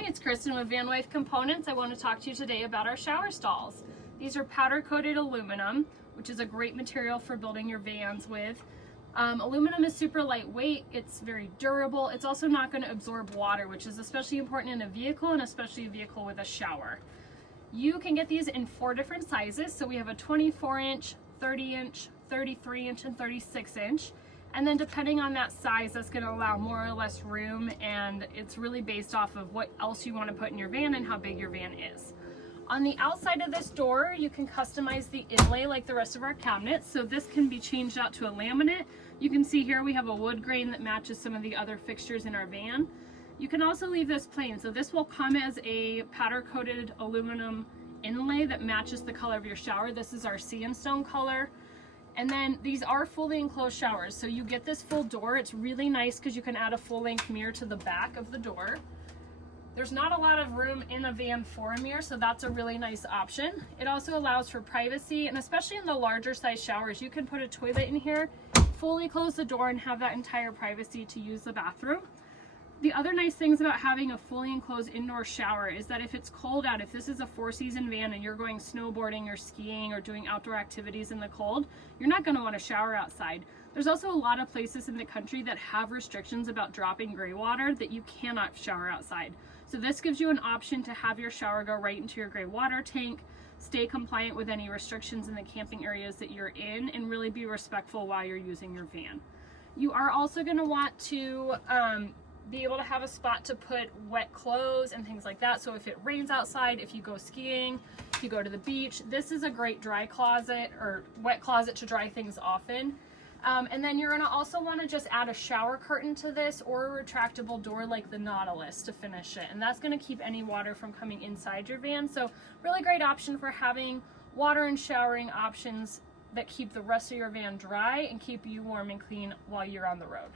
Hi, it's Kristen with Van Wife Components. I want to talk to you today about our shower stalls. These are powder coated aluminum, which is a great material for building your vans with. Aluminum is super lightweight, it's very durable, it's also not going to absorb water, which is especially important in a vehicle and especially a vehicle with a shower. You can get these in 4 different sizes, so we have a 24-inch, 30-inch, 33-inch, and 36-inch. And then depending on that size, that's going to allow more or less room, and it's really based off of what else you want to put in your van and how big your van is. On the outside of this door, you can customize the inlay like the rest of our cabinets. So this can be changed out to a laminate. You can see here we have a wood grain that matches some of the other fixtures in our van. You can also leave this plain. So this will come as a powder coated aluminum inlay that matches the color of your shower. This is our sandstone color. And then these are fully enclosed showers. So you get this full door. It's really nice because you can add a full length mirror to the back of the door. There's not a lot of room in a van for a mirror, so that's a really nice option. It also allows for privacy, and especially in the larger size showers, you can put a toilet in here, fully close the door, and have that entire privacy to use the bathroom. The other nice things about having a fully enclosed indoor shower is that if it's cold out, if this is a 4-season van and you're going snowboarding or skiing or doing outdoor activities in the cold, you're not going to want to shower outside. There's also a lot of places in the country that have restrictions about dropping gray water that you cannot shower outside. So this gives you an option to have your shower go right into your gray water tank, stay compliant with any restrictions in the camping areas that you're in, and really be respectful while you're using your van. You are also going to want to be able to have a spot to put wet clothes and things like that. So if it rains outside, if you go skiing, if you go to the beach, this is a great dry closet or wet closet to dry things off in. And then you're going to also want to just add a shower curtain to this or a retractable door like the Nautilus to finish it. And that's going to keep any water from coming inside your van. So really great option for having water and showering options that keep the rest of your van dry and keep you warm and clean while you're on the road.